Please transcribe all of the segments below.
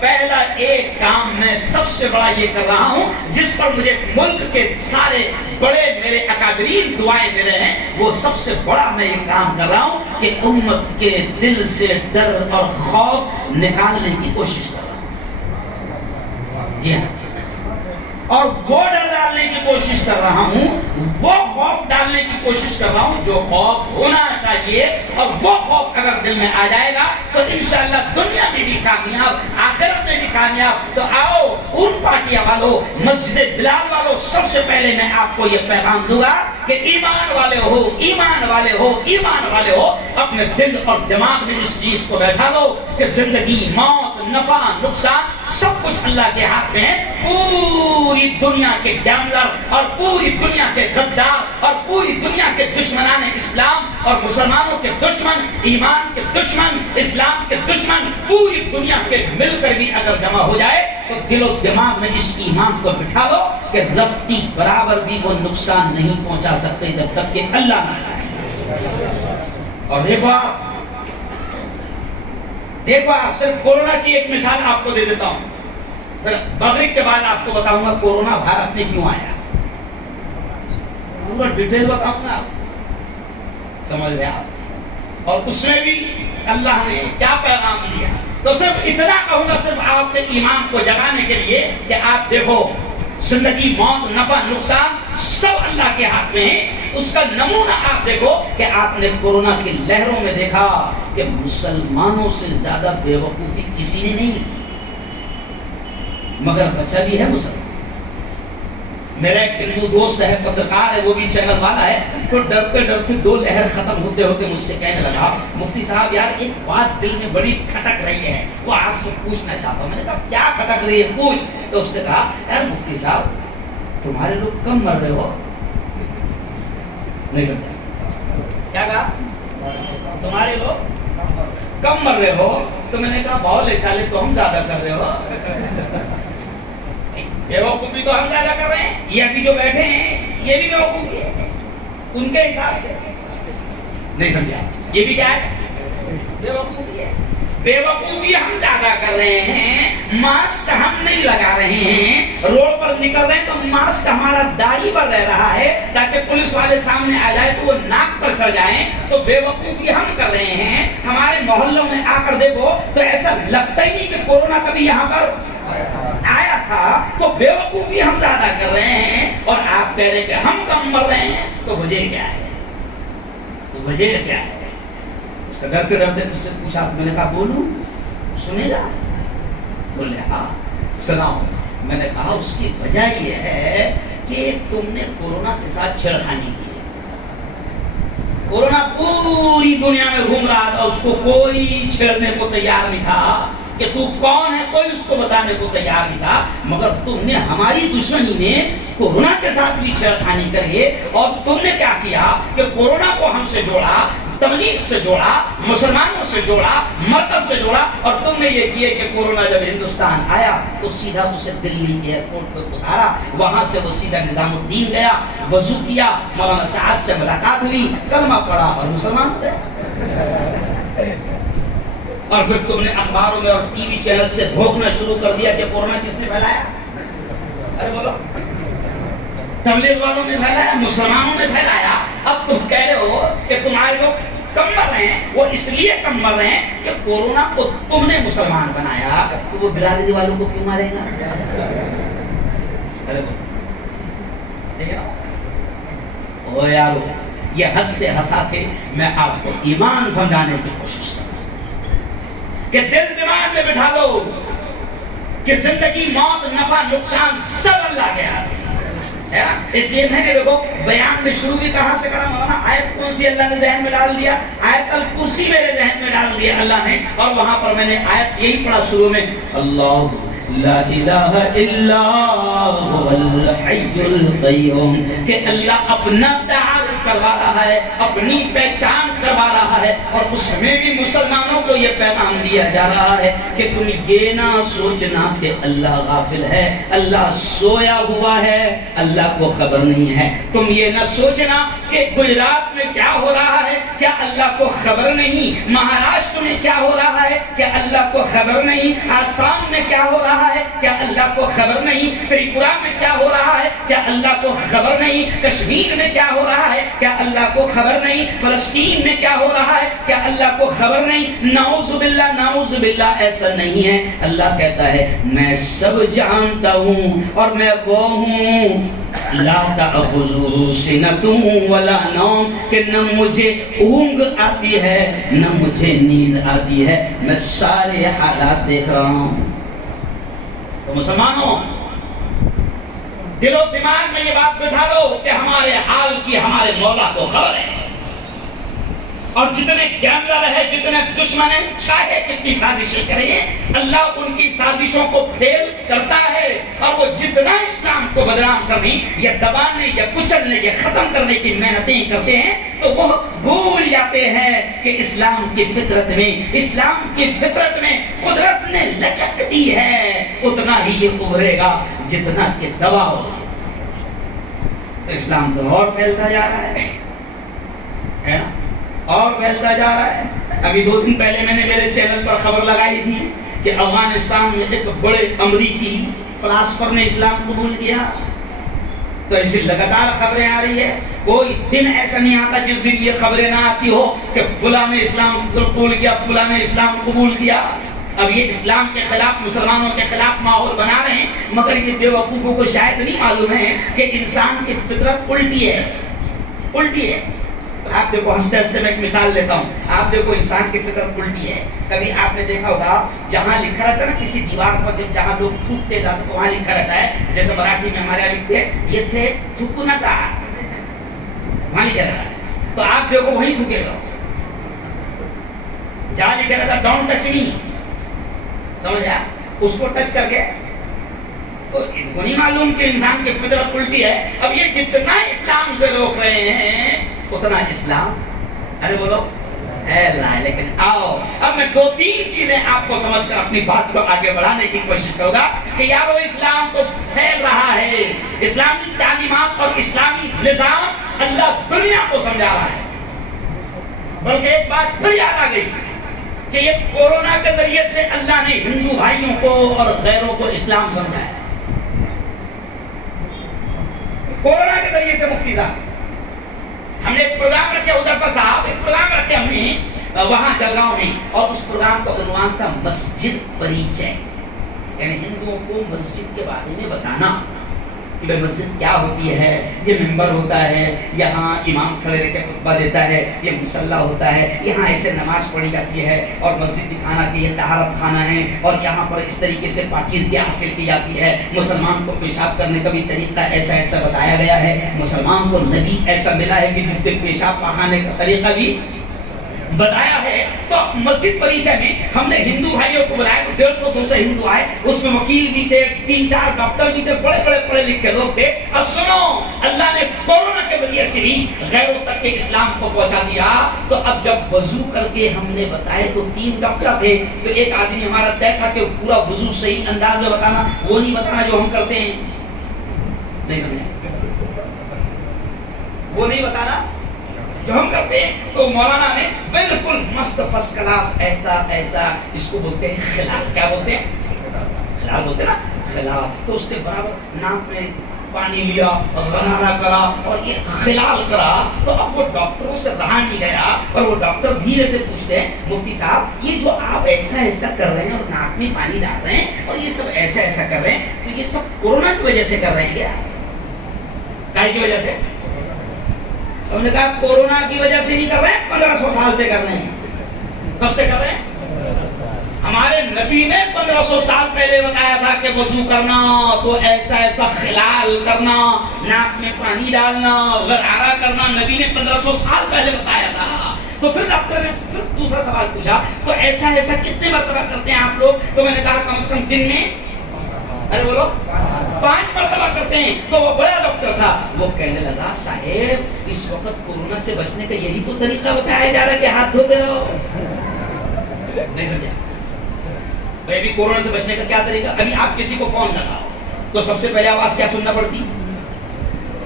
پہلا ایک کام میں سب سے بڑا یہ کر رہا ہوں جس پر مجھے ملک کے سارے بڑے میرے اکابرین دعائیں دے رہے ہیں، وہ سب سے بڑا میں یہ کام کر رہا ہوں کہ امت کے دل سے ڈر اور خوف نکالنے کی کوشش کر رہا ہوں۔ جی ہاں، اور وہ ڈر ڈالنے کی کوشش کر رہا ہوں، وہ خوف ڈالنے کی کوشش کر رہا ہوں جو خوف ہونا چاہیے، اور وہ خوف اگر دل میں آ جائے گا تو انشاءاللہ دنیا میں بھی کامیاب، آخرت میں بھی کامیاب۔ تو آؤ ان پارٹیاں والوں، مسجد بلال والوں، سب سے پہلے میں آپ کو یہ پیغام دوں گا کہ ایمان والے ہو، ایمان والے ہو، ایمان والے ہو، اپنے دل اور دماغ میں اس چیز کو بیٹھا لو کہ زندگی، موت، نفع، نقصان سب کچھ اللہ کے ہاتھ میں ہے۔ پوری دنیا کے گیمبلر اور پوری دنیا کے غدار اور پوری دنیا کے دشمنان اسلام اور مسلمانوں کے دشمن، ایمان کے دشمن، اسلام کے دشمن، پوری دنیا کے مل کر بھی اگر جمع ہو جائے تو دل و دماغ میں اس ایمان کو بٹھا لو کہ ربطی برابر بھی وہ نقصان نہیں پہنچا سکتے جب تک کہ اللہ نہ چاہے۔ اور دیکھو آپ صرف کورونا کی ایک مثال آپ کو دے دیتا ہوں، مغرب کے بعد آپ کو بتاؤں گا کورونا بھارت میں کیوں آیا، پورا ڈیٹیل بتاؤں گا آپ، سمجھ لیں آپ، اور اس میں بھی اللہ نے کیا پیغام دیا۔ تو صرف اتنا کہوں گا صرف آپ کے ایمان کو جگانے کے لیے کہ آپ دیکھو زندگی، موت، نفع، نقصان سب اللہ کے ہاتھ میں ہے۔ اس کا نمونہ آپ دیکھو کہ آپ نے کورونا کی لہروں میں دیکھا کہ مسلمانوں سے زیادہ بے وقوفی کسی نے نہیں کی، مگر بچا بھی ہے مسلمان۔ میرا ایک ہندو دوست ہے، پترکار ہے، وہ بھی چینل والا ہے، تو ڈرتے ڈرتے 2 لہر ختم ہوتے ہوتے مجھ سے کہنے لگا مفتی صاحب یار ایک بات دل میں بڑی کھٹک رہی ہے، وہ آپ سے پوچھنا چاہتا ہوں۔ میں نے کہا کیا کھٹک رہی ہے، پوچھ۔ تو اس نے کہا یار مفتی صاحب تمہارے لوگ کم مر رہے ہو، نہیں سمجھا کیا کہا، تمہارے لوگ کم مر رہے ہو؟ تو میں نے کہا باولے چھالے تو ہم زیادہ کر رہے ہو، بیوقوفی تو ہم زیادہ کر رہے ہیں، یہ ابھی جو بیٹھے ہیں یہ بھی بیوقوفی ہے ان کے حساب سے، نہیں سمجھا، یہ بھی کیا ہے، بیوقوفی ہے۔ بیوقوفی ہم زیادہ کر رہے ہیں، ماسک ہم نہیں لگا رہے ہیں، روڈ پر نکل رہے ہیں تو ماسک ہمارا داڑھی پر رہ رہا ہے تاکہ پولیس والے سامنے آ جائے تو وہ ناک پر چڑھ جائیں، تو بیوقوفی ہم کر رہے ہیں۔ ہمارے محلوں میں آ کر دیکھو تو ایسا لگتا ہی نہیں کہ کورونا کبھی یہاں پر آیا تھا، تو بیوقوفی ہم زیادہ کر رہے ہیں اور آپ کہہ رہے ہیں کہ ہم کم مر رہے ہیں، تو وجہ کیا ہے، وجہ کیا ہے؟ اس کا ڈرتے ڈرتے مجھ سے پوچھا، میں نے کہا بولوں سنے گا؟ بولے ہاں سناؤ۔ میں نے کہا اس کی وجہ یہ ہے کہ تم نے کورونا کے ساتھ چھیڑخانی کی۔ کورونا پوری دنیا میں گھوم رہا تھا، اس کو کوئی چھیڑنے کو تیار نہیں تھا کہ تو کون ہے، کوئی اس کو بتانے کو تیار نہیں تھا، مگر تم نے ہماری دشمنی نے کورونا کے ساتھ بھی چھیڑخانی کری، اور تم نے کیا کیا کہ کورونا کو ہم سے جوڑا، تبلیغ سے جوڑا، مسلمانوں سے جوڑا، مرکز سے جوڑا، اور تم نے یہ کیا کہ کورونا جب ہندوستان آیا تو سیدھا اسے دلی ایئرپورٹ پہ اتارا، وہاں سے وہ سیدھا نظام الدین گیا، وضو کیا، مولانا سعد سے ملاقات ہوئی، کلمہ پڑھا اور مسلمان ہو گئے۔ اور پھر تم نے اخباروں میں اور ٹی وی چینل سے بھونکنا شروع کر دیا کہ کورونا کس نے پھیلایا؟ ارے بولو، تبلیغ والوں نے پھیلایا، مسلمانوں نے پھیلایا۔ اب تم کہہ رہے ہو کہ تمہارے لوگ کم مر رہے ہیں، وہ اس لیے کم مر رہے ہیں کہ کورونا کو تم نے مسلمان بنایا، تو وہ برادری والوں کو کیوں مارے گا؟ ارے او یارو، یہ ہنستے ہنساتے میں آپ کو ایمان سمجھانے کی کوشش کروں کہ دل دماغ میں بٹھا لو کہ زندگی، موت، نفع، نقصان سب اللہ کے ہاتھ میں ہے نا۔ اس لیے میں نے دیکھو بیان میں شروع بھی کہاں سے کرا، مولانا آیت کرسی اللہ نے ذہن میں ڈال دیا، آیت الکرسی میرے ذہن میں ڈال دیا اللہ نے، اور وہاں پر میں نے آیت یہی پڑھا شروع میں، اللہ لا الہ الا هو الحی القیوم، کہ اللہ اپنا تعارف کروا رہا ہے، اپنی پہچان کروا رہا ہے، اور اس میں بھی مسلمانوں کو یہ پیغام دیا جا رہا ہے کہ تم یہ نہ سوچنا کہ اللہ غافل ہے، اللہ سویا ہوا ہے، اللہ کو خبر نہیں ہے۔ تم یہ نہ سوچنا کہ گجرات میں کیا ہو رہا ہے، کیا اللہ کو خبر نہیں؟ مہاراشٹر میں کیا ہو رہا ہے، کیا اللہ کو خبر نہیں؟ آسام میں کیا ہو رہا ہے، کیا اللہ کو خبر نہیں؟ تریپورا میں کیا ہو رہا ہے، کیا اللہ کو خبر نہیں؟ کشمیر میں کیا ہو رہا ہے، کیا اللہ کو خبر نہیں؟ فلسطین میں کیا ہو رہا ہے، کیا اللہ کو خبر نہیں؟ نعوذ باللہ، نعوذ باللہ، ایسا نہیں ہے۔ اللہ کہتا ہے میں سب جانتا ہوں اور میں وہ ہوں، لا تأخذہ سنۃ ولا نوم، کہ نہ مجھے اونگ آتی ہے نہ مجھے نیند آتی ہے، میں سارے حالات دیکھ رہا ہوں۔ تو مسلمانوں، دل و دماغ میں یہ بات بٹھا لو کہ ہمارے حال کی ہمارے مولا کو خبر ہے، اور جتنے گیملر ہے، جتنے دشمن ہیں، چاہے کتنی سازشیں کریں، اللہ ان کی سازشوں کو فیل کرتا ہے، اور وہ جتنا اسلام کو بدنام کرنے یا دبانے یا کچلنے یا ختم کرنے کی محنتیں کرتے ہیں تو وہ بھول جاتے ہیں کہ اسلام کی فطرت میں قدرت نے لچک دی ہے، اتنا ہی یہ ابھرے گا جتنا کہ دباؤ۔ اسلام تو اور پھیلتا جا رہا ہے نا، اور پھیلتا جا رہا ہے۔ ابھی 2 دن پہلے میں نے میرے چینل پر خبر لگائی تھی کہ افغانستان میں ایک بڑے امریکی فلاسفر نے اسلام قبول کیا۔ تو ایسی لگاتار خبریں آ رہی ہے، کوئی دن ایسا نہیں آتا جس دن یہ خبریں نہ آتی ہو کہ فلاں نے اسلام قبول کیا، فلاں نے اسلام قبول کیا۔ اب یہ اسلام کے خلاف، مسلمانوں کے خلاف ماحول بنا رہے ہیں، مگر یہ بے وقوفوں کو شاید نہیں معلوم ہے کہ انسان کی فطرت الٹی ہے، الٹی ہے۔ آپ دیکھو، ہنستے ہنستے میں ایک مثال لیتا ہوں، آپ دیکھو انسان کی فطرت الٹی ہے۔ کبھی آپ نے دیکھا ہوگا جہاں لکھا رہتا ہے نا کسی دیوار پر، جب جہاں لوگ تھوکتے جاتے تو وہاں لکھا رہتا ہے، جیسے مراٹھی میں ہمارے یہاں لکھتے ہیں یہ تھے تھوکو نہ کا، وہاں لکھا رہتا ہے، تو آپ دیکھو وہی تھوکے گا۔ جہاں لکھا رہتا ڈونٹ ٹچ می، سمجھا، اس کو ٹچ کر کے تو ان کو نہیں معلوم کہ انسان کی فطرت الٹی ہے۔ اب یہ جتنا اسلام سے روک رہے ہیں اتنا اسلام، ارے بولو، پھیل رہا ہے۔ لیکن آؤ اب میں 2-3 چیزیں آپ کو سمجھ کر اپنی بات کو آگے بڑھانے کی کوشش کروں گا کہ یارو اسلام تو پھیل رہا ہے، اسلامی تعلیمات اور اسلامی نظام اللہ دنیا کو سمجھا رہا ہے۔ بلکہ ایک بات پھر یاد آ گئی کہ یہ کورونا کے ذریعے سے اللہ نے ہندو بھائیوں کو اور غیروں کو اسلام سمجھایا۔ کورونا کے ذریعے سے مفتی صاحب ہم نے ایک پروگرام رکھا، ادھر صاحب ایک پروگرام رکھا ہم نے وہاں جلگاؤں میں، اور اس پروگرام کا عنوان تھا مسجد پریچے، یعنی ہندوؤں کو مسجد کے بارے میں بتانا کہ بھائی مسجد کیا ہوتی ہے، یہ ممبر ہوتا ہے، یہاں امام کھڑے رہ کے خطبہ دیتا ہے، یہ مصلی ہوتا ہے، یہاں ایسے نماز پڑھی جاتی ہے، اور مسجد دکھانا کہ یہ طہارت خانہ ہے، اور یہاں پر اس طریقے سے پاکیزگی حاصل کی جاتی ہے، مسلمان کو پیشاب کرنے کا بھی طریقہ ایسا ایسا بتایا گیا ہے، مسلمان کو نبی ایسا ملا ہے کہ جس کے پیشاب بہانے کا طریقہ بھی بتایا ہے۔ تو مسجد پریچے میں ہم نے ہندو بھائیوں کو بلایا، تو 150-200 ہندو آئے، اس میں وکیل بھی تھے، 3-4 ڈاکٹر بھی تھے، بڑے بڑے پڑھے لکھے لوگ تھے۔ اب سنو، اللہ نے کورونا کے ذریعے سے بھی غیروں تک کے اسلام کو پہنچا دیا۔ تو اب جب وضو کر کے ہم نے بتائے تو 3 ڈاکٹر تھے، تو ایک آدمی ہمارا طے تھا کہ پورا وضو صحیح انداز میں بتانا، وہ نہیں بتانا جو ہم کرتے ہیں، نہیں سمجھے، وہ نہیں بتانا جو ہم کرتے ہیں۔ تو مولانا نے بالکل مست فرسٹ کلاس ایسا اس کو بولتے ہیں خلال، کیا بولتے ہیں، خلال بولتے ہیں نا، خلال، تو اس کے برابر ناک میں پانی لیا، غرارہ کرا اور یہ خلال کرا۔ تو اب وہ ڈاکٹروں سے رہا نہیں گیا، اور وہ ڈاکٹر دھیرے سے پوچھتے ہیں مفتی صاحب یہ جو آپ ایسا ایسا کر رہے ہیں اور ناک میں پانی ڈال رہے ہیں اور یہ سب ایسا ایسا کر رہے ہیں، تو یہ سب کورونا کی وجہ سے کر رہے ہیں کیا؟ کاہے کی وجہ سے؟ ہم نے کہا کورونا کی وجہ سے نہیں کر رہے ہیں، 1500 سال سے کر رہے ہیں۔ کب سے کر رہے ہیں؟ ہمارے نبی نے 1500 سال پہلے بتایا تھا کہ وضو کرنا تو ایسا ایسا خلال کرنا، ناک میں پانی ڈالنا، غرارہ کرنا، نبی نے 1500 سال پہلے بتایا تھا۔ تو پھر ڈاکٹر نے پھر دوسرا سوال پوچھا، تو ایسا ایسا کتنے مرتبہ کرتے ہیں آپ لوگ؟ تو میں نے کہا کم از کم دن میں، ارے بولو، 5 مرتبہ کرتے ہیں. تو وہ بڑا ڈاکٹر تھا, وہ کہنے لگا صاحب اس وقت کورونا سے بچنے کا یہی تو طریقہ بتایا جا رہا ہے کہ ہاتھ دھوتے رہو. نہیں سمجھا بھائی, ابھی کورونا سے بچنے کا کیا طریقہ؟ ابھی آپ کسی کو فون لگاؤ تو سب سے پہلے آواز کیا سننا پڑتی؟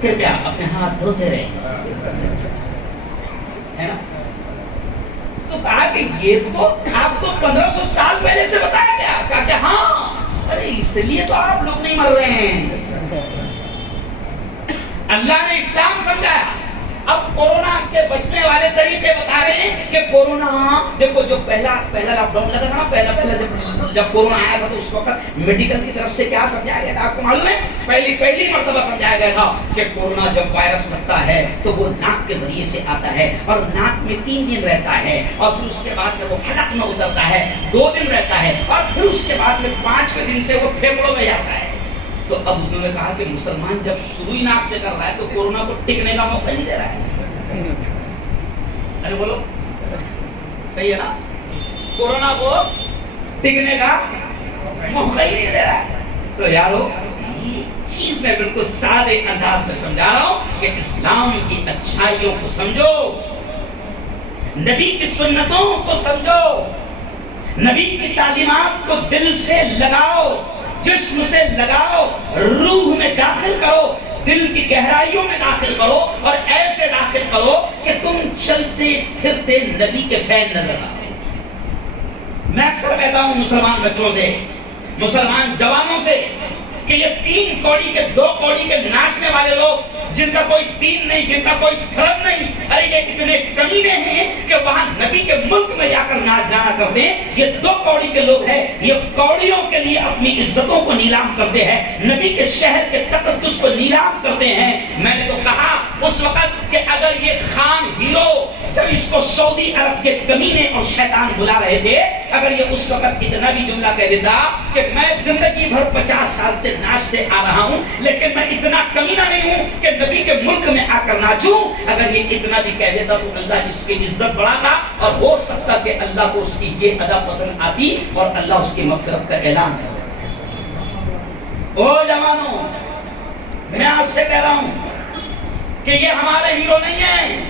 کرپیا اپنے ہاتھ دھوتے رہے, ہے نا؟ تو کہا کہ یہ تو آپ کو 1500 سال پہلے سے بتایا گیا. کہا کہ ہاں, ارے اس لیے تو آپ لوگ نہیں مر رہے ہیں. اللہ نے اسلام سمجھایا. اب کورونا کے بچنے والے طریقے بتا رہے ہیں کہ کورونا دیکھو جو پہلا لاک ڈاؤن لگا تھا نا, پہلا جب کورونا آیا تھا تو اس وقت میڈیکل کی طرف سے کیا سمجھایا گیا تھا آپ کو معلوم ہے؟ پہلی مرتبہ سمجھایا گیا تھا کہ کورونا جب وائرس لگتا ہے تو وہ ناک کے ذریعے سے آتا ہے اور ناک میں 3 دن رہتا ہے اور پھر اس کے بعد میں وہ حلق میں اترتا ہے 2 دن رہتا ہے اور پھر اس کے بعد میں 5ویں دن سے وہ پھیپڑوں میں جاتا ہے. تو اب اس نے کہا کہ مسلمان جب شروع ہی ناک سے کر رہا ہے تو کورونا کو ٹکنے کا موقع نہیں دے رہا ہے. ارے بولو صحیح ہے نا, کورونا کو ٹکنے کا موقع ہی نہیں دے رہا ہے. تو یارو یہ چیز میں بالکل سادے انداز میں سمجھا رہا ہوں کہ اسلام کی اچھائیوں کو سمجھو, نبی کی سنتوں کو سمجھو, نبی کی تعلیمات کو دل سے لگاؤ, جسم سے لگاؤ, روح میں داخل کرو, دل کی گہرائیوں میں داخل کرو اور ایسے داخل کرو کہ تم چلتے پھرتے نبی کے فین نظر آؤ. میں اکثر کہتا ہوں مسلمان بچوں سے, مسلمان جوانوں سے کہ یہ 3 کوڑی کے 2 کوڑی کے ناچنے والے لوگ جن کا کوئی دین نہیں, جن کا کوئی دھرم نہیں, ارے یہ اتنے کمینے ہیں کہ وہاں نبی کے ملک میں جا کر ناچ گانا کرتے ہیں. یہ 2 کوڑی کے لوگ ہیں, یہ کوڑیوں کے لیے اپنی عزتوں کو نیلام کرتے ہیں, نبی کے شہر کے تقدس کو نیلام کرتے ہیں. میں نے تو کہا اس وقت کہ اگر یہ خان ہیرو جب اس کو سعودی عرب کے کمینے اور شیطان بلا رہے تھے, اگر یہ اس وقت اتنا بھی جملہ کہہ دیتا کہ میں زندگی بھر 50 سال سے ناچتے آ رہا ہوں لیکن میں اتنا کمینہ نہیں ہوں کہ نبی کے ملک میں آ کر ناچوں, اگر یہ اتنا بھی کہہ دیتا تو اللہ اس کی عزت بڑھاتا اور ہو سکتا کہ اللہ کو اس کی یہ ادا پسند آتی اور اللہ اس کی مغفرت کا اعلان کرتا. او جوانوں, میں آپ سے کہہ رہا ہوں کہ یہ ہمارے ہیرو نہیں ہے,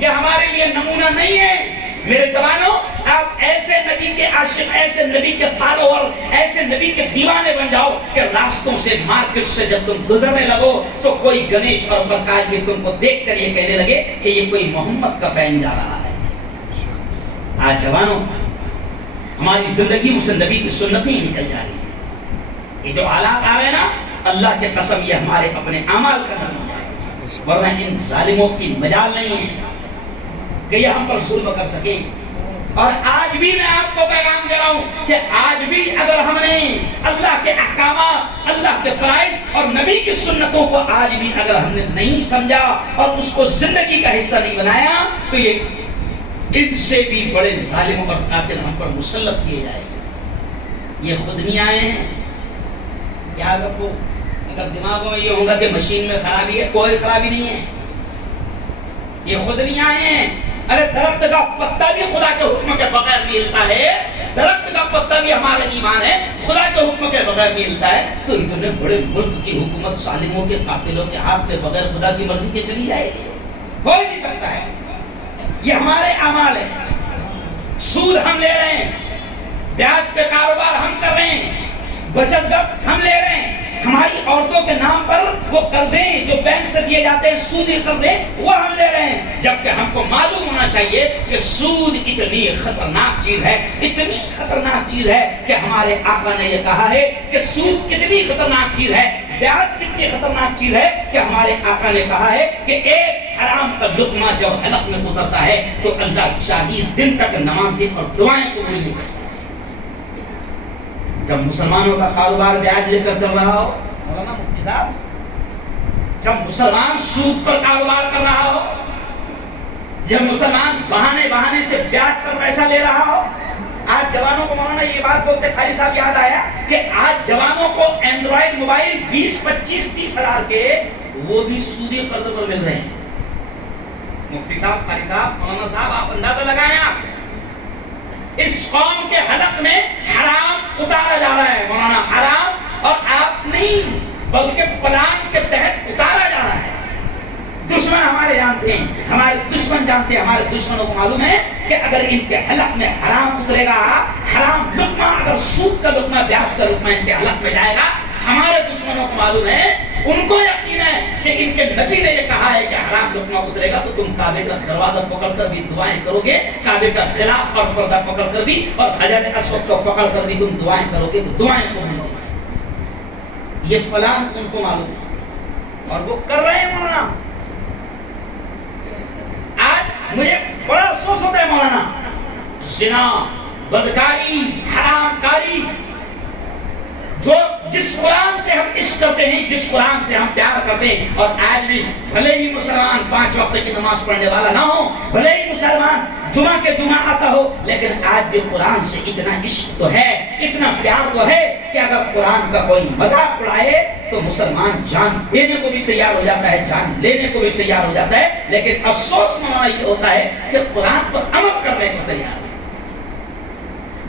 یہ ہمارے لیے نمونہ نہیں ہے. میرے جوانوں, آپ ایسے نبی کے عاشق, ایسے نبی کے فالوور, ایسے نبی کے دیوانے بن جاؤ کہ راستوں سے, مارکیٹ سے جب تم گزرنے لگو تو کوئی گنیش اور پرکاش بھی تم کو دیکھ کر یہ کہنے لگے کہ یہ کوئی محمد کا فین جا رہا ہے. آج جوانوں ہماری زندگی میں سے نبی کی سنتیں ہی نکل جا رہی ہیں. یہ جو حالات آ رہے ہیں نا, اللہ کے قسم یہ ہمارے اپنے اعمال کا نتیجہ ہے, ورنہ ان ظالموں کی مجال نہیں ہے کہ یہ ہم پر ظلم کر سکیں. اور آج بھی میں آپ کو پیغام دے رہا ہوں کہ آج بھی اگر ہم نے اللہ کے احکامات, اللہ کے فرائض اور نبی کی سنتوں کو آج بھی اگر ہم نے نہیں سمجھا اور اس کو زندگی کا حصہ نہیں بنایا تو یہ ان سے بھی بڑے ظالم اور قاتل ہم پر مسلط کیے جائیں گے. یہ خود نہیں آئے ہیں, یاد رکھو. اگر دماغوں میں یہ ہوگا کہ مشین میں خرابی ہے, کوئی خرابی نہیں ہے, یہ خود نہیں آئے ہیں. ارے درخت کا پتا بھی خدا کے حکم کے بغیر نہیں ہلتا ہے, درخت کا پتا بھی ہمارا ایمان ہے, خدا کے حکم کے بغیر نہیں ہلتا ہے. تو اتنے بڑے ملک کی حکومت ظالموں کے قاتلوں کے ہاتھ میں بغیر خدا کی مرضی کے چلی جائے گی؟ ہو ہی نہیں سکتا ہے. یہ ہمارے اعمال ہیں. سود ہم لے رہے ہیں, بیاج پہ کاروبار ہم کر رہے ہیں, بچت گھر ہم لے رہے ہیں, ہماری عورتوں کے نام پر وہ قرضے جو بینک سے دیے جاتے ہیں, سودی قرضے, وہ ہم لے رہے ہیں. جبکہ ہم کو معلوم ہونا چاہیے کہ سود اتنی خطرناک چیز ہے, اتنی خطرناک چیز ہے کہ ہمارے آقا نے یہ کہا ہے کہ سود کتنی خطرناک چیز ہے, بیاج کتنی خطرناک چیز ہے کہ ہمارے آقا نے کہا ہے کہ ایک حرام کا لقمہ جب حلق میں اترتا ہے تو اللہ 40 دن تک نمازیں اور دعائیں قبول نہیں کرتا. جب مسلمانوں کا کاروبار بیاج لے کر چل رہا ہو, مولانا مفتی صاحب, جب مسلمان سود پر کاروبار کر رہا ہو, جب مسلمان بہانے سے بیاج پر پیسہ لے رہا ہو. آج جوانوں کو مولانا یہ بات بولتے خالی صاحب یاد آیا کہ آج جوانوں کو اینڈرائڈ موبائل 20, 25, 30 ہزار کے وہ بھی سودی قرض پر مل رہے ہیں. مفتی صاحب, خالی صاحب, مولانا صاحب, آپ اندازہ لگائیں. آپ اس قوم کے حلق میں حرام اتارا جا رہا ہے مولانا, حرام. اور آپ نہیں بلکہ پلان کے تحت اتارا جا رہا ہے. دشمن ہمارے جانتے ہیں, ہمارے دشمن جانتے ہیں, ہمارے دشمنوں کو معلوم ہے کہ اگر ان کے حلق میں حرام اترے گا, حرام لقمہ, اگر سود کا لقمہ, بیاج کا لقمہ ان کے حلق میں جائے گا, ہمارے دشمنوں کو معلوم ہے, ان کو یقین ہے کہ ان کے نبی نے یہ کہا ہے کہ حرام لقمہ اترے گا تو تم کعبے کا دروازہ پکڑ کر بھی دعائیں کرو گے, کعبے کا غلاف اور پردہ پکڑ کر بھی, اور حجر اسود کو پکڑ کر بھی تم دعائیں کرو گے, تو دعائیں قبول ہوں گی. یہ پلان ان کو معلوم ہے اور وہ کر رہے ہیں. مولانا آج مجھے بڑا افسوس ہوتا ہے مولانا, زنا, بدکاری, حرام کاری, جو جس قرآن سے ہم عشق کرتے ہیں, جس قرآن سے ہم پیار کرتے ہیں, اور آج بھی بھلے ہی مسلمان 5 وقت کی نماز پڑھنے والا نہ ہو, بھلے ہی مسلمان جمعہ کے جمعہ آتا ہو, لیکن آج بھی قرآن سے اتنا عشق تو ہے, اتنا پیار تو ہے کہ اگر قرآن کا کوئی مذاق اڑائے تو مسلمان جان دینے کو بھی تیار ہو جاتا ہے, جان لینے کو بھی تیار ہو جاتا ہے. لیکن افسوس منانا یہ ہوتا ہے کہ قرآن پر عمل کرنے کو تیار ہے.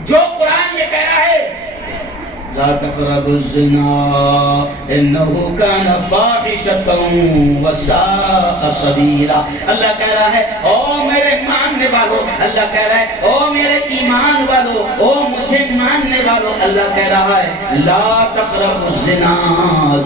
جو قرآن یہ کہہ رہا ہے لا تقربوا الزنا انه كان فاحشة وساء سبيلا. اللہ کہہ رہا ہے او میرے ماننے والو, اللہ کہہ رہا ہے او میرے ایمان والو, او مجھے ماننے والو, اللہ کہہ رہا ہے لا تقربوا الزنا,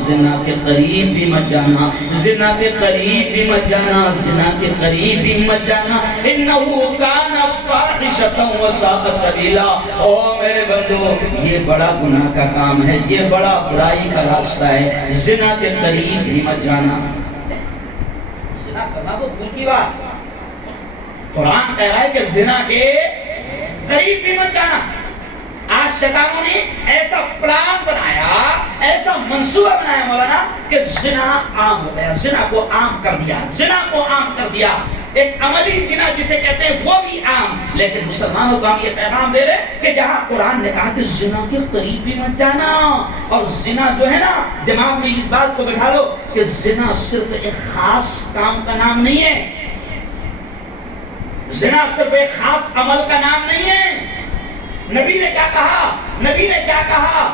زنا کے قریب بھی مت جانا, زنا کے قریب بھی مت جانا, زنا کے قریب بھی مت جانا, انه كان فاحشة وساء سبيلا. او میرے بندو یہ بڑا گناہ کا کام ہے, یہ بڑا برائی کا راستہ ہے, زنا کے قریب بھی مت جانا. زنا کرنا تو دور کی بات, قرآن کہہ رہا ہے کہ زنا کے قریب بھی مت جانا. آج شیطانوں نے ایسا پلان بنایا, ایسا منصوبہ بنایا مولانا کہ زنا عام ہو گیا, زنا کو عام کر دیا, زنا کو عام کر دیا. ایک عملی زنا جسے کہتے ہیں وہ بھی عام. لیکن مسلمانوں کو ہم یہ پیغام دے رہے کہ جہاں قرآن نے کہا کہ زنا کے قریب بھی مت جانا, اور زنا جو ہے نا, دماغ میں اس بات کو بٹھا لو کہ زنا صرف ایک خاص کام کا نام نہیں ہے, زنا صرف ایک خاص عمل کا نام نہیں ہے. نبی نے کیا کہا, نبی نے کیا کہا,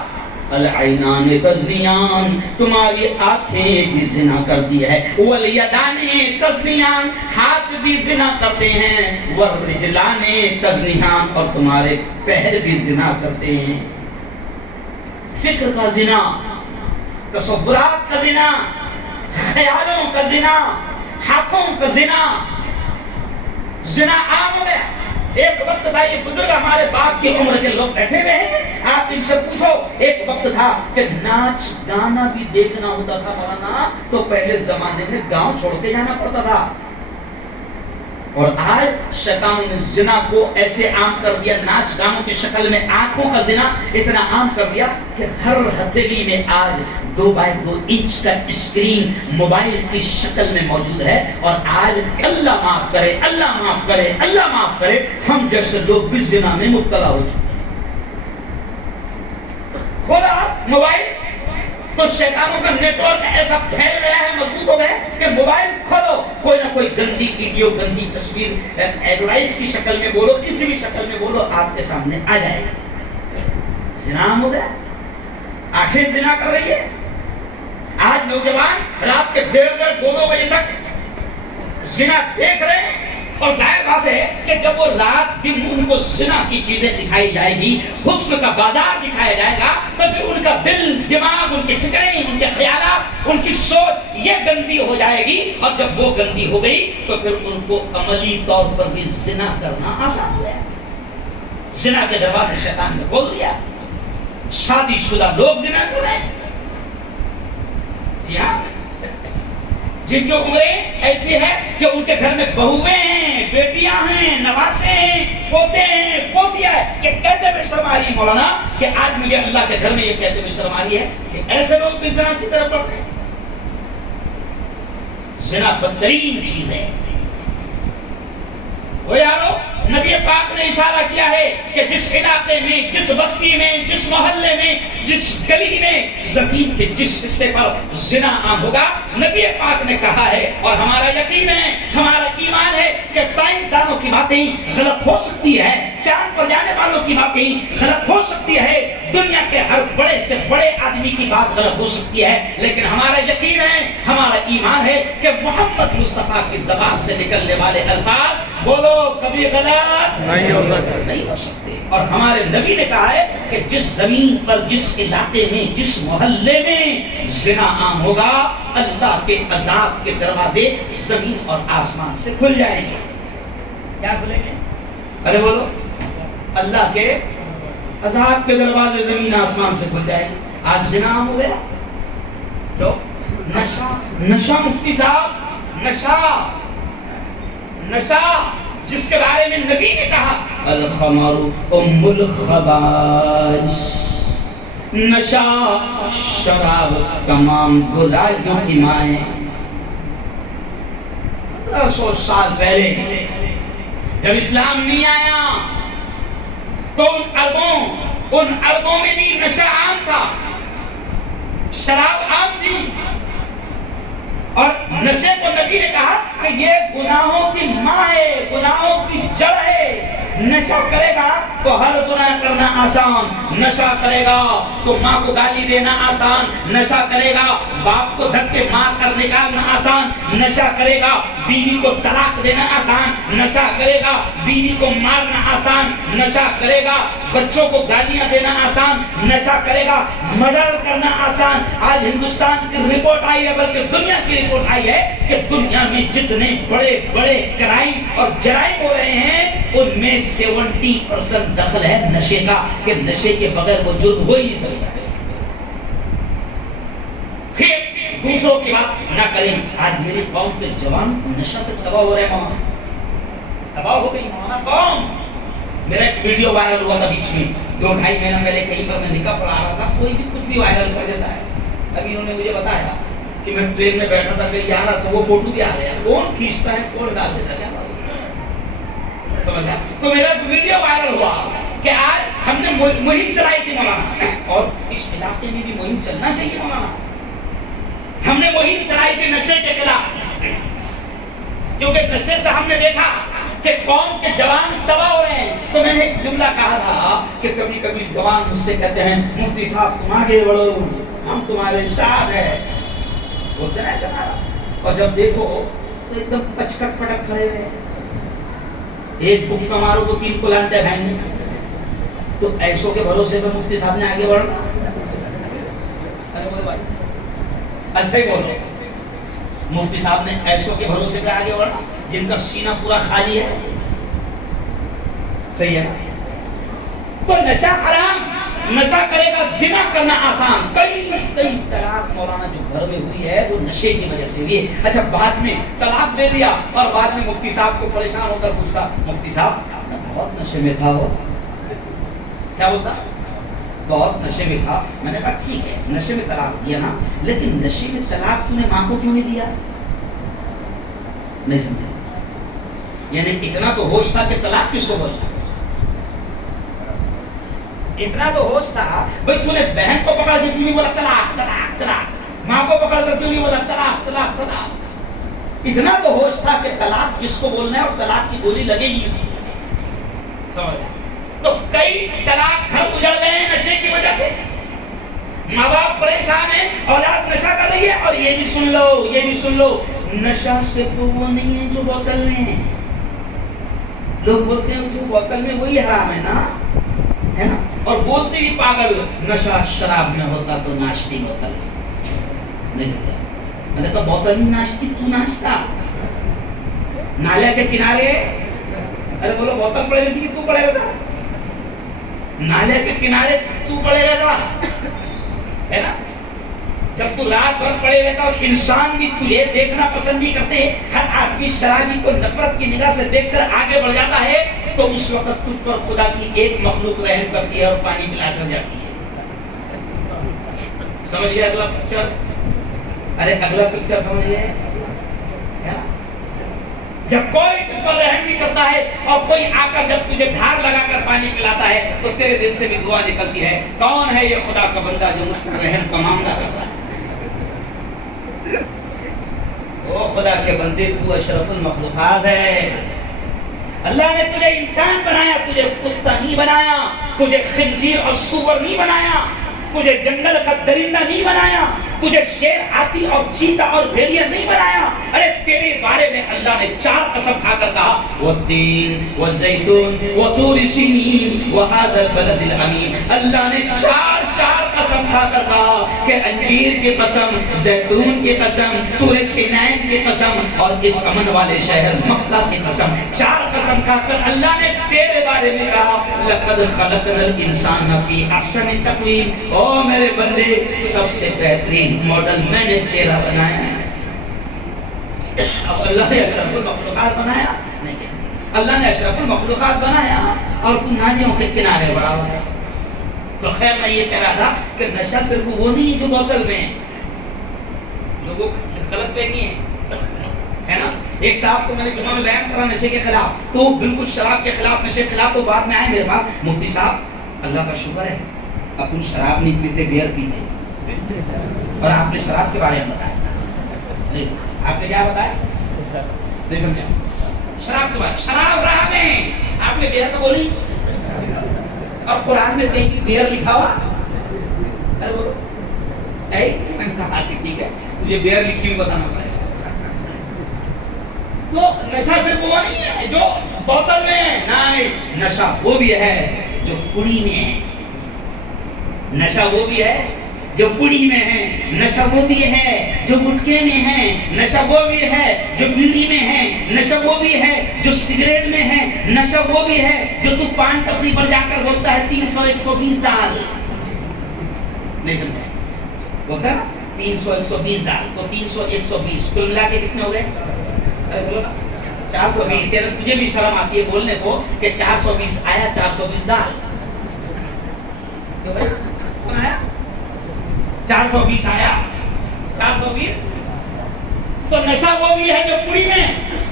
العینان تزنیان, تمہاری آنکھیں بھی زنا کرتی ہے, والیدان تزنیان, ہاتھ بھی زنا کرتے ہیں, والرجلان تزنیان, اور تمہارے پیر بھی زنا کرتے ہیں. فکر کا زنا, تصورات کا زنا, خیالوں کا زنا, ہاتھوں کا زنا, زنا عام ہو گیا. ایک وقت تھا, یہ بزرگ ہمارے باپ کی عمر کے لوگ بیٹھے ہوئے ہیں, آپ ان سے پوچھو, ایک وقت تھا کہ ناچ گانا بھی دیکھنا ہوتا تھا مولانا, تو پہلے زمانے میں گاؤں چھوڑ کے جانا پڑتا تھا. اور آج شیطان نے زنا کو ایسے عام کر دیا, ناچ گانوں کی شکل میں, آنکھوں کا زنا اتنا عام کر دیا کہ ہر ہتھیلی میں آج 2x2 انچ کا اسکرین موبائل کی شکل میں موجود ہے. اور آج اللہ معاف کرے, اللہ معاف کرے, اللہ معاف کرے, ہم جیسے لوگ بھی زنا میں مبتلا ہو چکے. کھولا موبائل تو شیطانوں کا نیٹ ورک ایسا پھیل گیا ہے, مضبوط ہو گیا کہ موبائل کھولو, کوئی نہ کوئی گندی ویڈیو, گندی تصویر, ایڈورٹائز کی شکل میں بولو, کسی بھی شکل میں بولو, آپ کے سامنے آ جائے گا. زنا ہو گیا, آنکھیں زنا کر رہی ہے. آج نوجوان رات کے 1:30 2 بجے تک زنا دیکھ رہے ہیں, اور ظاہر بات ہے کہ جب وہ رات دن ان کو زنا کی چیزیں دکھائی جائے گی, حسن کا بازار دکھایا جائے گا, تو پھر ان کا دل, دماغ, ان کی فکریں, ان کے خیالات, ان کی سوچ یہ گندی ہو جائے گی. اور جب وہ گندی ہو گئی تو پھر ان کو عملی طور پر بھی زنا کرنا آسان ہو گیا. زنا کے دروازے شیطان نے کھول دیا. شادی شدہ لوگ زنا کر رہے ہیں. جی ہاں, جن کی عمریں ایسی ہے کہ ان کے گھر میں بہویں ہیں, بیٹیاں ہیں, نواسے ہیں, پوتے ہیں, پوتیاں ہیں. یہ کہتے ہوئے شرم آ رہی ہے مولانا کہ آج مجھے اللہ کے گھر میں یہ کہتے ہوئے شرم آ رہی ہے کہ ایسے لوگ بھی زنا کی طرف بڑھ رہے ہیں. زنا بدترین چیز ہے. وہ یارو, نبی پاک نے اشارہ کیا ہے کہ جس علاقے میں, جس بستی میں, جس محلے میں, جس گلی میں زمین کے جس حصے پر زنا عام ہوگا، نبی پاک نے کہا ہے اور ہمارا یقین ہے، ہمارا ایمان ہے کہ سائنسدانوں کی باتیں غلط ہو سکتی ہے، چاند پر جانے والوں کی باتیں غلط ہو سکتی ہے، دنیا کے ہر بڑے سے بڑے آدمی کی بات غلط ہو سکتی ہے، لیکن ہمارا یقین ہے، ہمارا ایمان ہے کہ محمد مصطفیٰ کی زبان سے نکلنے والے الفاظ بولو کبھی غلط نہیں ہو سکتے۔ اور ہمارے نبی نے کہا ہے کہ جس زمین پر، جس علاقے میں، جس محلے میں زنا عام ہوگا، اللہ کے عذاب کے دروازے زمین اور آسمان سے کھل جائیں گے۔ کیا کھلیں گے؟ ارے بولو، اللہ کے عذاب کے دروازے زمین آسمان سے کھل جائیں گے۔ آج زنا عام ہو گیا، تو نشہ مفتی صاحب، نشہ جس کے بارے میں نبی نے کہا الخمر ام الخبائث، نشہ شراب تمام برائیوں کی ماں ہے۔ 1500 سال پہلے جب اسلام نہیں آیا تو ان عربوں میں بھی نشہ عام تھا، شراب عام تھی، اور نشے کو نبی نے کہا کہ یہ گناہوں کی ماں ہے، گناہوں کی جڑ ہے۔ نشہ کرے گا تو ہر گناہ کرنا آسان، نشہ کرے گا تو ماں کو گالی دینا آسان، نشہ کرے گا باپ کو دھکے مار کر نکالنا آسان، نشہ کرے گا بیوی کو طلاق دینا آسان، نشہ کرے گا بیوی کو مارنا آسان، نشہ کرے گا بچوں کو گالیاں دینا آسان، نشہ کرے گا مرڈر کرنا آسان۔ آج ہندوستان کی رپورٹ آئی ہے، بلکہ دنیا کی رپورٹ آئی ہے کہ دنیا میں جتنے بڑے بڑے کرائم اور جرائم ہو رہے ہیں ان میں 70% دخل ہے نشے کا، کہ نشے کے بغیر وہ جرم ہو ہی نہیں سکتا۔ پھر دوسروں کی بات نہ کریں۔ آج میری قوم کے جوان نشہ سے تباہ ہو رہے ہیں، مولانا تباہ ہو گئی مولانا قوم۔ میرا ایک ویڈیو وائرل ہوا تھا بیچ میں 2-2.5 مہینہ پہلے، کہیں پر میں نکاح پڑھا رہا تھا، کوئی بھی کچھ بھی وائرل کر دیتا ہے۔ ابھی انہوں نے مجھے بتایا کہ میں ٹرین میں بیٹھا تھا، کہیں جا رہا تھا، وہ فوٹو بھی آ گیا، کون کھینچتا ہے کون ڈال دیتا ہے، تو میرا ویڈیو وائرل ہوا کہ آج ہم نے مہم چلائی تھی مولانا، اور اس علاقے میں بھی مہم چلنا چاہیے مولانا۔ ہم نے مہم چلائی تھی نشے کے خلاف، کیونکہ نشے سے ہم نے دیکھا کہ قوم کے جوان تباہ ہو رہے ہیں۔ تو میں نے ایک جملہ کہا تھا کہ کبھی کبھی جوان مجھ سے کہتے ہیں مفتی صاحب تم آگے بڑھو، ہم تمہارے ساتھ ہیں، بولتے ہیں ایسا نہ، اور جب دیکھو تو ایک دم پچکٹ پٹک کھڑے ہوئے، ایک بک کا مارو تو 3 پلانٹیں کھائیں گے۔ تو ایسوں کے بھروسے پہ مفتی صاحب نے آگے بڑھنا؟ ارے بولو بھائی، ایسے ہی بولو، مفتی صاحب نے ایسوں کے بھروسے پہ آگے بڑھنا جن کا سینہ پورا خالی ہے؟ صحیح ہے۔ تو نشہ حرام، نشہ کرے گا زنا کرنا آسان۔ کئی طلاق مولانا جو گھر میں ہوئی ہے وہ نشے کی وجہ سے ہوئی ہے۔ اچھا بعد میں طلاق دے دیا اور بعد میں مفتی صاحب کو پریشان ہو کر پوچھتا مفتی صاحب بہت نشے میں تھا، وہ کیا بولتا بہت نشے میں تھا۔ میں نے کہا ٹھیک ہے نشے میں طلاق دیا نا، لیکن نشے میں طلاق تم نے ماں کو کیوں نہیں دیا؟ نہیں سمجھا؟ یعنی اتنا تو ہوش تھا کہ طلاق کس کو بولتا، اتنا تو ہوش تھا بھائی تو نے بہن کو پکڑ کے کیوں نہیں بولا طلاق طلاق طلاق، ماں کو پکڑ کر کیوں نہیں بولا طلاق طلاق طلاق؟ اتنا تو ہوش تھا کہ طلاق کس کو بولنا ہے اور طلاق کی گولی لگے گی اسی کو، سمجھ؟ تو کئی طلاق گھر اجڑ گئے ہیں نشے کی وجہ سے، ماں باپ پریشان ہیں، اولاد نشہ کر رہی ہے۔ اور یہ بھی سن لو، یہ بھی سن لو، نشہ صرف وہ نہیں ہے جو بوتل میں ہے۔ لوگ بولتے ہیں جو بوتل میں وہی حرام ہے نا، ہے نا، اور بولتے بھی پاگل نشہ شراب میں ہوتا تو ناشتی بوتل نہیں سمجھا؟ میں نے کہا بوتل ہی ناشتی، تو ناشتا نالے کے کنارے، ارے بولو بوتل پڑے رہتی کہ تو پڑے رہتا؟ نالے کے کنارے تو پڑے رہتا ہے نا، جب تو رات بھر پڑے رہتا اور انسان بھی تجھے دیکھنا پسند نہیں کرتے، ہر آدمی شرابی کو نفرت کی نگاہ سے دیکھ کر آگے بڑھ جاتا ہے، تو اس وقت تجھ پر خدا کی ایک مخلوق رحم کرتی ہے اور پانی پلا کر جاتی ہے۔ سمجھ گیا اگلا پکچر؟ ارے اگلا پکچر سمجھ گئے؟ جب کوئی تم پر رحم نہیں کرتا ہے اور کوئی آ کر جب تجھے دھار لگا کر پانی پلاتا ہے تو تیرے دل سے بھی دعا نکلتی ہے. کون ہے یہ خدا کا بندہ جو مجھ پر رحم کا معاملہ کر رہا ہے؟ او خدا کے بندے، تو اشرف المخلوقات ہے. اللہ نے تجھے انسان بنایا، تجھے کتا نہیں بنایا، تجھے خنزیر اور سور نہیں بنایا، تجھے جنگل کا درندہ نہیں بنایا، تجھے شیر، ہاتھی اور چیتا اور بھیڑیا نہیں بنایا. ارے تیرے بارے میں اللہ نے 4 قسم کھا کر کہا، والتین والزیتون وطور سینین وہذا البلد الامین. اللہ نے 4 قسم کھا کر کہا کہ انجیر کی قسم، زیتون کی قسم، طور سینین کی قسم اور اس امن والے شہر مکہ کی قسم. 4 قسم کھا کر اللہ نے تیرے بارے میں کہا، لقد خلقنا الانسان فی احسن تقویم. او میرے بندے، سب سے بہترین ماڈل میں نے تیرا بنایا ہے. اب اللہ نے اشرف المخلوقات بنایا نہیں، اللہ نے اشرف المخلوقات بنایا اور تم نالیوں کے کنارے بڑا ہوا ہے. تو خیر میں یہ کہہ رہا تھا کہ نشہ صرف وہ نہیں جو بوتل میں ہے، لوگوں غلط فہمی ہے نا. ایک صاحب کو میں نے جمعہ میں بیان کرا نشے کے خلاف، تو بالکل شراب کے خلاف، نشے کے خلاف، تو بعد میں آئے میرے پاس، مفتی صاحب اللہ کا شکر ہے اپن شراب نہیں پیتے، بیئر پیتے. اور آپ نے شراب کے بارے میں بتایا، آپ نے کیا بتایا نہیں سمجھا؟ شراب کے بارے، شراب راہ میں آپ نے بیئر تو بولی، اور قرآن میں کہیں بھی بیئر لکھا ہوا؟ ارے بولو، میں نے کہا ٹھیک ہے، مجھے بیئر لکھی ہوئی بتانا پڑے. تو نشہ صرف وہ نہیں ہے جو بوتل میں ہے، نہیں، نشہ وہ بھی ہے جو پڑی میں ہے، نشہ وہ بھی ہے جو پڑی میں ہے، نشہ وہ بھی ہے جو گٹکے میں ہے، نشہ وہ بھی ہے جو بیڑی میں ہے، نشہ وہ بھی ہے جو سگریٹ میں ہے، نشہ وہ بھی ہے جو تو پان ٹپری پر جا کر بولتا ہے 300 120 ڈال. نہیں سمجھا؟ بولتا نا 300 120 ڈال، تو 300 120 کل ملا کے کتنے ہو گئے؟ بولو نا 420. تجھے بھی شرم آتی ہے بولنے کو کہ 420 آیا، 420 ڈال. کون آیا؟ 420 آیا، 420. تو نشہ وہ بھی ہے جو پوری میں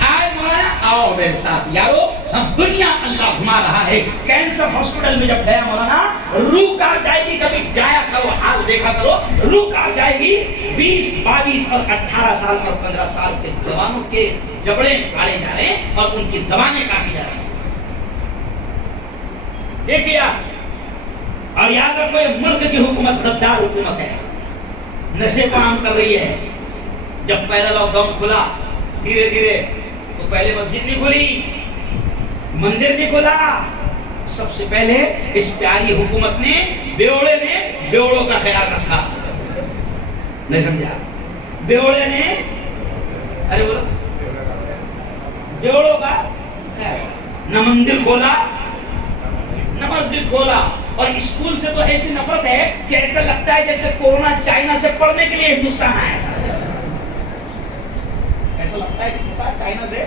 آئے. مولانا آؤ میرے ساتھ یارو، ہم دنیا اللہ گھما رہا ہے. کینسر ہاسپٹل میں جب گیا مولانا، روح کہاں جائے گی، کبھی جایا کرو، حال دیکھا کرو، روح کہاں جائے گی. 20 22 اور 18 سال اور 15 سال کے جوانوں کے جبڑے پاڑے جا رہے ہیں اور ان کی زبانیں کاٹی جا رہی ہیں. دیکھیے اور یاد رکھو، یہ ملک کی حکومت غدار حکومت ہے، نشے کو عام کر رہی ہے. جب پہلا لاک ڈاؤن کھلا دھیرے دھیرے، تو پہلے مسجد نہیں کھلی، مندر نہیں کھلا. سب سے پہلے اس پیاری حکومت نے بیوڑے میں بیوڑوں کا خیال رکھا. نہیں سمجھا؟ بیوڑے نے، ارے بولو، بیوڑوں کا نہ مندر کھولا نہ مسجد کھولا. اور اسکول سے تو ایسی نفرت ہے کہ ایسا لگتا ہے جیسے کورونا چائنا سے پڑھنے کے لیے ہندوستان آیا. ایسا لگتا ہے کہ چائنا سے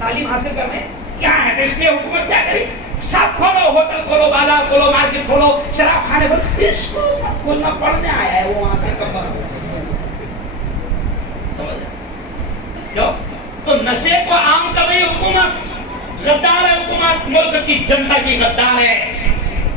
تعلیم حاصل کرنے کیا ہے. اس لیے حکومت کیا کری، سب کھولو، ہوٹل کھولو، بازار کھولو، مارکیٹ کھولو، شراب خانے کھولو. اس کو مت کھولنا، پڑھنے آیا ہے وہ، وہاں سے کب سمجھ کیوں؟ تو نشے کو عام کر رہی حکومت، غدار ہے حکومت، ملک کی جنتا کی غدار ہے.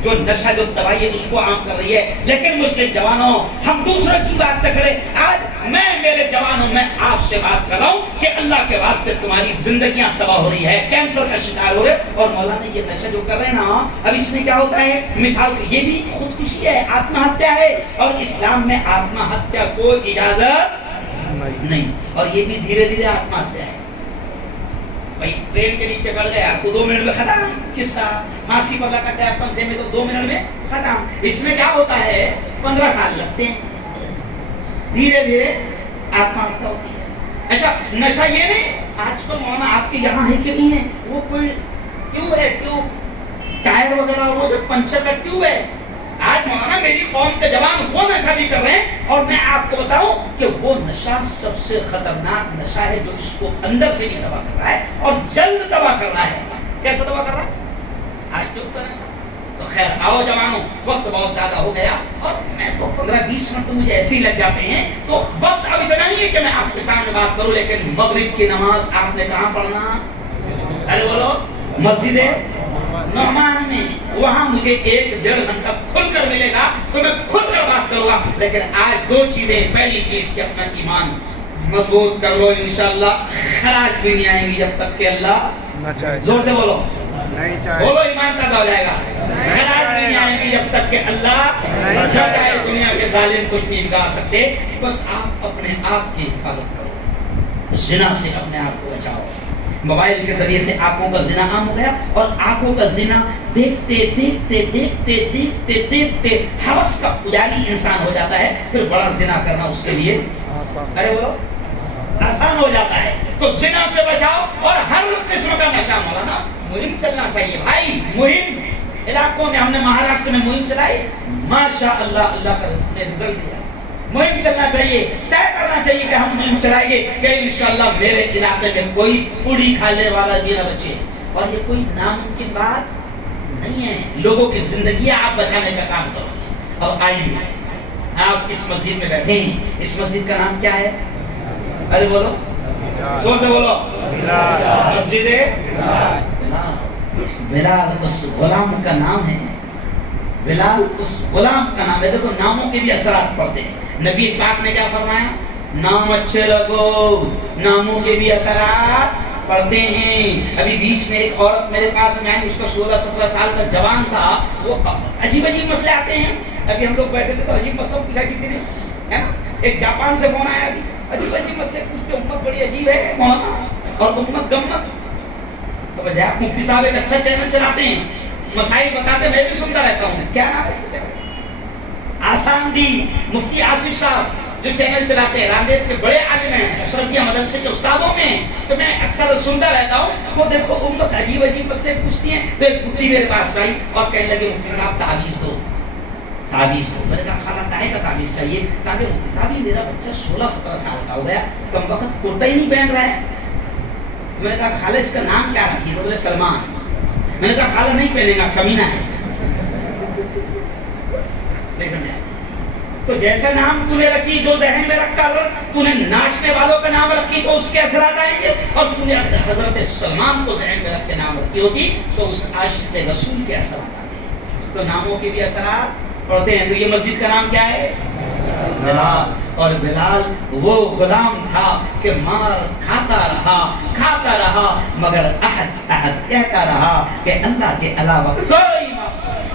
جو نشہ جو دوائی ہے اس کو عام کر رہی ہے. لیکن مسلم جوانوں، ہم دوسروں کی بات نہ کریں. آج میں میرے جوانوں میں آپ سے بات کر رہا ہوں کہ اللہ کے واسطے تمہاری زندگیاں تباہ ہو رہی ہے، کینسر کا شکار ہو رہے. اور مولانا یہ نشہ جو کر رہے ہیں نا، اب اس میں کیا ہوتا ہے، مثال یہ بھی خودکشی ہے، آتما ہتیا ہے. اور اسلام میں آتما ہتیا کو اجازت نہیں، اور یہ بھی دھیرے دھیرے آتما ہتیا ہے. بھائی ٹرین کے نیچے گڑ گیا تو 2 منٹ میں ختم قصہ. پھانسی پر لٹک گیا پنکھے میں تو 2 منٹ میں ختم. اس میں کیا ہوتا ہے، 15 سال لگتے ہیں، دھیرے دھیرے آتما ہتیا ہوتی ہے. اچھا نشہ یہ نہیں، آج کل مولانا آپ کے یہاں ہے کہ نہیں ہے، وہ کوئی ٹیوب ہے، ٹیوب ٹائر وغیرہ وہ جو پنچر کا ٹیوب ہے. آج مولانا میری قوم کے جوان وہ نشہ بھی کر رہے ہیں. اور میں آپ کو بتاؤں کہ وہ نشہ سب سے خطرناک نشہ ہے جو اس کو اندر سے بھی تباہ کر رہا ہے اور جلد تباہ کر رہا ہے. کیسا تباہ کر رہا ہے؟ آج ٹیوب کا نشہ تو خیر آؤ جوانوں، وقت بہت زیادہ ہو گیا اور میں تو 15-20 منٹ تو مجھے ایسے ہی لگ جاتے ہیں، تو وقت اب اتنا نہیں ہے کہ میں آپ کے سامنے بات کروں، لیکن مغرب کی نماز آپ نے کہاں پڑھنا؟ ارے بولو، مسجد نعمان میں، وہاں مجھے 1-1.5 گھنٹہ کھل کر ملے گا تو میں کھل کر بات کروں گا. لیکن آج 2 چیزیں، پہلی چیز کہ اپنا ایمان مضبوط کر لو، انشاءاللہ خراج بھی نہیں آئیں گی جب تک کہ اللہ نہ چاہے. زور سے بولو، نہیں چاہے. بولو، ایمان تازہ ہو جائے گا. خراج بھی نہیں آئیں گی جب تک کہ اللہ نہ چاہے. دنیا کے ظالم کچھ نہیں بگاڑ سکتے. بس آپ اپنے آپ کی حفاظت کرو، زنا سے اپنے آپ کو بچاؤ. موبائل کے ذریعے سے آنکھوں کا زنا عام ہو گیا، اور آنکھوں کا زنا دیکھتے دیکھتے دیکھتے دیکھتے دیکھتے ہوس کا پجاری انسان ہو جاتا ہے، پھر بڑا زنا کرنا اس کے لیے ارے بولو آسان ہو جاتا ہے. تو زنا سے بچاؤ، اور ہر قسم کا نشہ مولانا مہم چلنا چاہیے بھائی. مہم علاقوں میں ہم نے مہاراشٹر میں مہم چلائی، ماشاء اللہ، اللہ کا نے رزلٹ دیا. مہم چلنا چاہیے، طے کرنا چاہیے کہ ہم مہم چلائیں گے کہ انشاءاللہ میرے علاقے میں کوئی پوڑی کھانے والا بھی نہ بچے. اور یہ کوئی ناممکن بات نہیں ہے، لوگوں کی زندگیاں آپ بچانے کا کام کرو گے. اور آئیے، آپ اس مسجد میں بیٹھے ہیں، اس مسجد کا نام کیا ہے؟ ارے بولو، زور سے بولو. مسجد بلال اس غلام کا نام ہے. بلال اس غلام کا نام ہے. دیکھو ناموں کے بھی اثرات پڑتے ہیں. نبی پاک نے کیا فرمایا؟ نام اچھے رکھو، ناموں کے بھی اثرات پڑھتے ہیں. ابھی بیچ میں ایک عورت میرے پاس میں آئی، اس کا 16-17 سال کا جوان تھا. وہ عجیب عجیب مسئلے آتے ہیں. ابھی ہم لوگ بیٹھے تھے تو عجیب مسئلہ پوچھا کسی نے، ہے نا. ایک جاپان سے فون آیا، ابھی عجیب عجیب مسئلے پوچھتے. امت بڑی عجیب ہے مولانا، اور امت گمت. سمجھ گئے آپ؟ مفتی صاحب ایک اچھا چینل چلاتے ہیں، مسائل بتاتے، میں بھی سنتا رہتا ہوں. کیا نام ہے اس کا؟ آسان دی مفتی آصف صاحب جو چینل چلاتے ہیں، راندیب کے بڑے عالم ہیں، اشرفیہ مدرسے کے استادوں میں، تو میں اکثر سنتا رہتا ہوں. تو دیکھو امت عجیب عجیب مسئلے پوچھتی ہیں. تو ایک بڈھی میرے پاس آئی اور کہنے لگے مفتی صاحب تعویذ دو، تعویذ دو. میں نے کہا خالہ کاہے کا تعویذ چاہیے؟ کہا کہ مفتی صاحب یہ میرا بچہ 16-17 سال کا ہو گیا، کم وقت کرتا ہی نہیں پہن رہا ہے. میں نے کہا خالہ اس کا نام کیا رکھیے؟ تو بولے سلمان. میں نے کہا خالہ نہیں پہنے گا، کمینہ ہے. تو جیسا نام تو نے رکھی، جو ذہن میں رکھ کر تو نے ناچنے والوں کا نام رکھی تو اس کے اثرات آئیں گے، اور تو نے حضرت سلمان کو ذہن میں رکھ کے نام رکھی ہوتی تو اس عاشق رسول کے اثرات آتے ہیں. تو ناموں کے بھی اثرات پڑھتے ہیں. تو یہ مسجد کا نام کیا ہے؟ بلال. اور بلال وہ غلام تھا کہ مار کھاتا رہا مگر احد احد کہتا رہا کہ اللہ کے علاوہ کوئی معبود نہیں.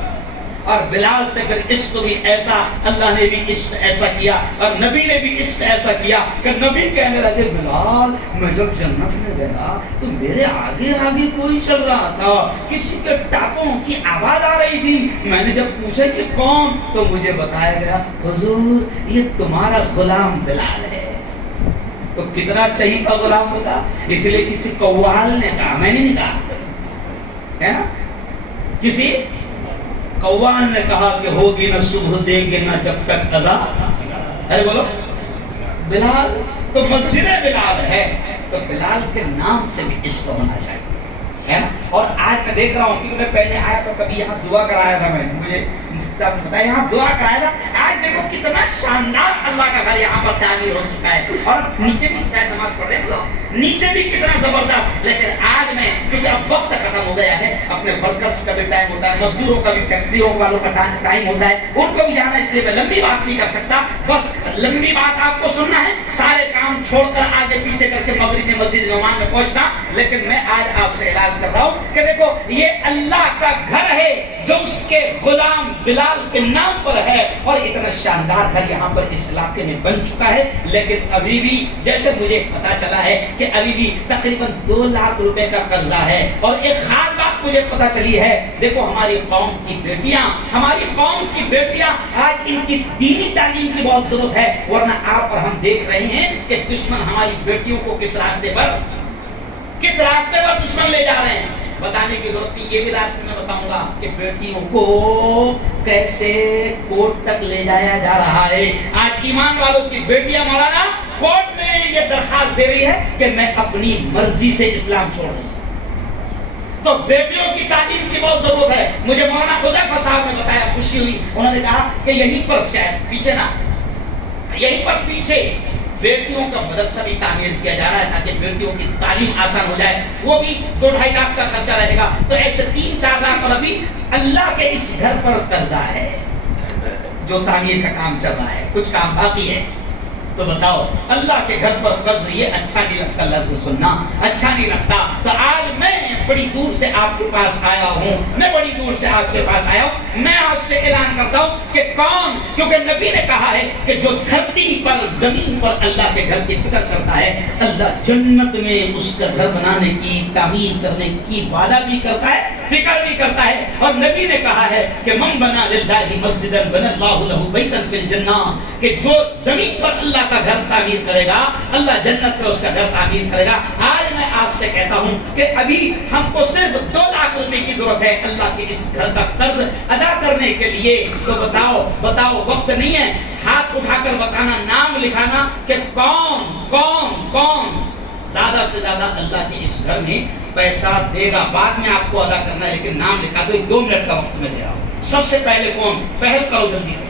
اور بلال سے پھر عشق بھی ایسا، اللہ نے بھی عشق ایسا کیا اور نبی نے بھی عشق ایسا کیا کہ نبی کہنے لگے بلال میں جب جنت میں گیا تو میرے آگے آگے کوئی چل رہا تھا، کسی کے ٹاپوں کی آواز آ رہی تھی. میں نے جب پوچھا کہ کون، تو مجھے بتایا گیا حضور یہ تمہارا غلام بلال ہے. تو کتنا چاہیے تھا غلام ہوتا. اس لیے کسی قوال نے کہا، میں نے نہیں کہا، ہے نا، کسی قوان نے کہا کہ ہوگی نہ صبح دے گے نہ جب تک قضا. ارے بولو بلال. تو مسجد بلال ہے تو بلال کے نام سے بھی عشق ہونا چاہیے، ہے نا. اور آج میں دیکھ رہا ہوں کہ میں پہلے آیا تو کبھی یہاں دعا کرایا تھا، میں نے مجھے صاحب نے بتایا یہاں دعا کرایا تھا. آج دیکھو کتنا شاندار اللہ کا گھر یہاں پر تعمیر ہو چکا ہے. اور نیچے بھی شاید نماز پڑھ رہے ہیں لوگ، نیچے بھی کتنا زبردست. لیکن آج میں کیونکہ اب وقت ختم ہو گیا ہے، اپنے ورکرز کا بھی ٹائم ہوتا ہے، مزدوروں کا بھی، فیکٹریوں والوں کا ٹائم ہوتا ہے، ان کو بھی جانا، اس لیے میں لمبی بات نہیں کر سکتا. بس لمبی بات آپ کو سننا ہے، سارے کام چھوڑ کر آگے پیچھے کر کے مغرب میں مسجد نعمان میں پہنچنا. لیکن میں آج آپ سے اعلان کر رہا ہوں کہ دیکھو یہ اللہ کا گھر ہے جو اس کے غلام بلال کے نام پر ہے، اور اتنا شاندار گھر یہاں پر اس علاقے میں بن چکا ہے. لیکن ابھی بھی جیسے مجھے پتا چلا ہے کہ ابھی بھی تقریباً 2 لاکھ روپے کا قرضہ ہے. اور ایک خاص بات مجھے پتا چلی ہے، دیکھو ہماری قوم کی بیٹیاں آج ان کی دینی تعلیم کی بہت ضرورت ہے. ورنہ آپ اور ہم دیکھ رہے ہیں کہ دشمن ہماری بیٹیوں کو کس راستے پر دشمن لے جا رہے ہیں. بتانے کی ضرورت نہیں، یہ بھی رات میں بتاؤں گا کہ بیٹیوں کو کیسے کورٹ تک لے جایا جا رہا ہے. آج ایمان والوں کی بیٹیاں مولانا کورٹ میں یہ درخواست دے رہی ہے کہ میں اپنی مرضی سے اسلام چھوڑ رہی ہوں. تو بیٹیوں کی تعلیم کی بہت ضرورت ہے. مجھے مولانا حذیفہ صاحب نے بتایا, خوشی ہوئی. انہوں نے کہا کہ یہیں پر شاید پیچھے نہ, یہیں پر پیچھے بیٹیوں کا مدرسہ بھی تعمیر کیا جا رہا ہے تاکہ بیٹیوں کی تعلیم آسان ہو جائے. وہ بھی 2-2.5 لاکھ کا خرچہ رہے گا. تو ایسے 3-4 لاکھ پر ابھی اللہ کے اس گھر پر قرضہ ہے جو تعمیر کا کام چل رہا ہے. کچھ کام باقی ہے. تو بتاؤ, اللہ کے گھر پر قرض, یہ اچھا نہیں لگتا لفظ سننا, اچھا نہیں لگتا. تو آج میں بڑی دور سے آپ کے پاس آیا ہوں, میں بڑی دور سے آپ کے پاس آیا ہوں. میں آپ سے اعلان کرتا ہوں کہ کون, کیونکہ نبی نے کہا ہے کہ جو دھرتی پر, زمین پر اللہ کے گھر کی فکر کرتا ہے, اللہ جنت میں اس کا گھر بنانے کی, تعمیر کرنے کی وعدہ بھی کرتا ہے, فکر بھی کرتا ہے. اور نبی نے کہا ہے کہ من بنا للہ مسجدا بنى اللہ لہ بیتا فی الجنہ, کہ جو زمین پر اللہ کا گھر تعمیر کرے گا, اللہ جنت میں اس کا گھر تعمیر کرے گا. آج میں آپ سے کہتا ہوں کہ ابھی ہم کو صرف 2 لاکھ روپے کی ضرورت ہے اللہ کے اس گھر کا قرض ادا کرنے کے لیے. تو بتاؤ, وقت نہیں ہے ہاتھ اٹھا کر بتانا, نام لکھانا کہ کون زیادہ سے زیادہ اللہ کے اس گھر میں پیسہ دے گا. بعد میں آپ کو ادا کرنا ہے, لیکن نام لکھا دو. 2 منٹ کا وقت میں دے رہا ہوں. سب سے پہلے کون, پہل کرو جلدی سے.